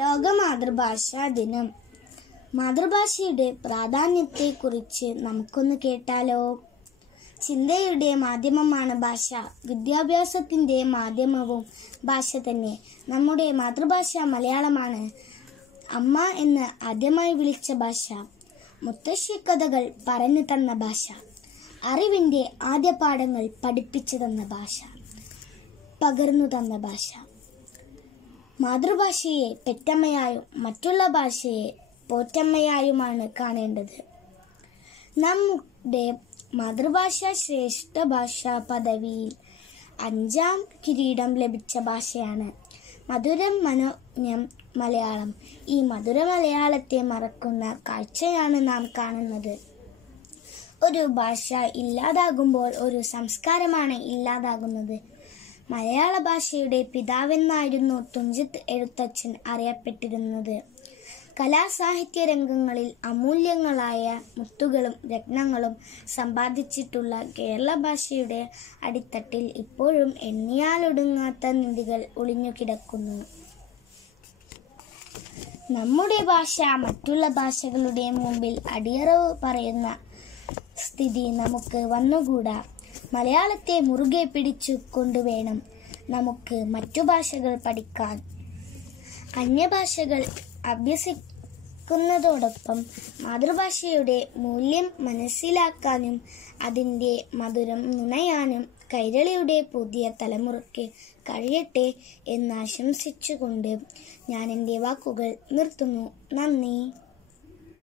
ലോക മാതൃഭാഷാ ദിനം. മാതൃഭാഷയുടെ പ്രാധാന്യത്തെക്കുറിച്ച് നമുക്കൊന്ന് കേട്ടാലോ? ചിന്തയുടെ മാധ്യമമാണ് ഭാഷ. വിദ്യാഭ്യാസത്തിൻ്റെ മാധ്യമവും ഭാഷ തന്നെ. നമ്മുടെ മാതൃഭാഷ മലയാളമാണ്. അമ്മ എന്ന് ആദ്യമായി വിളിച്ച ഭാഷ, മുത്തശ്ശി കഥകൾ പറഞ്ഞു തന്ന ഭാഷ, അറിവിൻ്റെ ആദ്യ പാഠങ്ങൾ പഠിപ്പിച്ചു തന്ന ഭാഷ, പകർന്നു തന്ന ഭാഷ. മാതൃഭാഷയെ പെറ്റമ്മയായും മറ്റുള്ള ഭാഷയെ പോറ്റമ്മയായുമാണ് കാണേണ്ടത്. നമ്മുടെ മാതൃഭാഷ ശ്രേഷ്ഠ ഭാഷാ പദവിയിൽ 5ാം കിരീടം ലഭിച്ച ഭാഷയാണ്. മധുരം മനോജ്ഞം മലയാളം. ഈ മധുര മലയാളത്തെ മറക്കുന്ന കാഴ്ചയാണ് നാം കാണുന്നത്. ഒരു ഭാഷ ഇല്ലാതാകുമ്പോൾ ഒരു സംസ്കാരമാണ് ഇല്ലാതാകുന്നത്. മലയാള ഭാഷയുടെ പിതാവെന്നായിരുന്നു തുഞ്ചത്ത് എഴുത്തച്ഛൻ അറിയപ്പെട്ടിരുന്നത്. കലാസാഹിത്യ രംഗങ്ങളിൽ അമൂല്യങ്ങളായ മുത്തുകളും രത്നങ്ങളും സമ്പാദിച്ചിട്ടുള്ള കേരള ഭാഷയുടെ അടിത്തട്ടിൽ ഇപ്പോഴും എണ്ണിയാലൊടുങ്ങാത്ത നിധികൾ ഒളിഞ്ഞുകിടക്കുന്നു. നമ്മുടെ ഭാഷ മറ്റുള്ള ഭാഷകളുടെ മുമ്പിൽ അടിയറവ് പറയുന്ന സ്ഥിതി നമുക്ക് വന്നുകൂടാ. മലയാളത്തെ മുറുകെ പിടിച്ചു കൊണ്ടുവേണം നമുക്ക് മറ്റു ഭാഷകൾ പഠിക്കാൻ. അന്യഭാഷകൾ അഭ്യസിക്കുന്നതോടൊപ്പം മാതൃഭാഷയുടെ മൂല്യം മനസ്സിലാക്കാനും അതിൻ്റെ മധുരം നുണയാനും കൈരളിയുടെ പുതിയ തലമുറയ്ക്ക് കഴിയട്ടെ എന്ന് ആശംസിച്ചുകൊണ്ട് ഞാൻ എൻ്റെ വാക്കുകൾ നിർത്തുന്നു. നന്ദി.